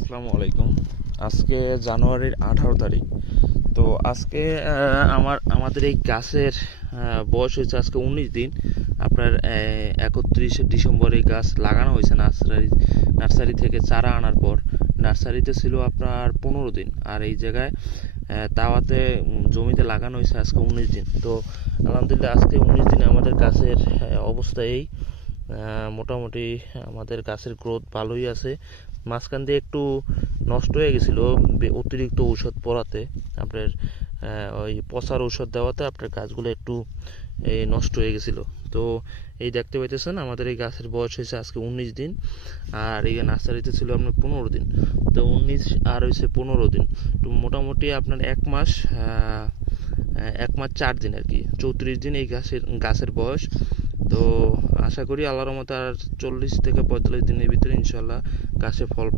আসসালামু আলাইকুম। আজকে জানুয়ারির 18 তারিখ। তো আজকে আমাদের এই গাছের বয়স হয়েছে আজকে 19 দিন। আপনার 31শে ডিসেম্বর এই গাছ লাগানো হয়েছে নার্সারি থেকে চারা আনার পর। নার্সারিতে ছিল আপনার 15 দিন, আর এই জায়গায় তাওয়াতে জমিতে লাগানো হয়েছে আজকে 19 দিন। তো আলহামদুলিল্লাহ আজকে 19 দিনে আমাদের গাছের অবস্থা এই মোটামুটি আমাদের গাছের গ্রোথ ভালোই আছে। মাঝখান দিয়ে একটু নষ্ট হয়ে গেছিলো অতিরিক্ত ঔষধ পড়াতে, আপনার ওই পচার ঔষধ দেওয়াতে আপনার গাছগুলো একটু নষ্ট হয়ে গেছিলো। তো এই দেখতে পাইতেছেন আমাদের এই গাছের বয়স হয়েছে আজকে 19 দিন, আর এই নার্সারিতে ছিল আপনার 15 দিন। তো 19 আর হয়েছে 15 দিন, তো মোটামুটি আপনার 1 মাস 4 দিন আর কি, 34 দিন এই গাছের বয়স। তো আশা করি আল্লাহর রহমতে আর 40 থেকে 45 দিনের ভিতরে ইনশাল্লাহ গাছে ফল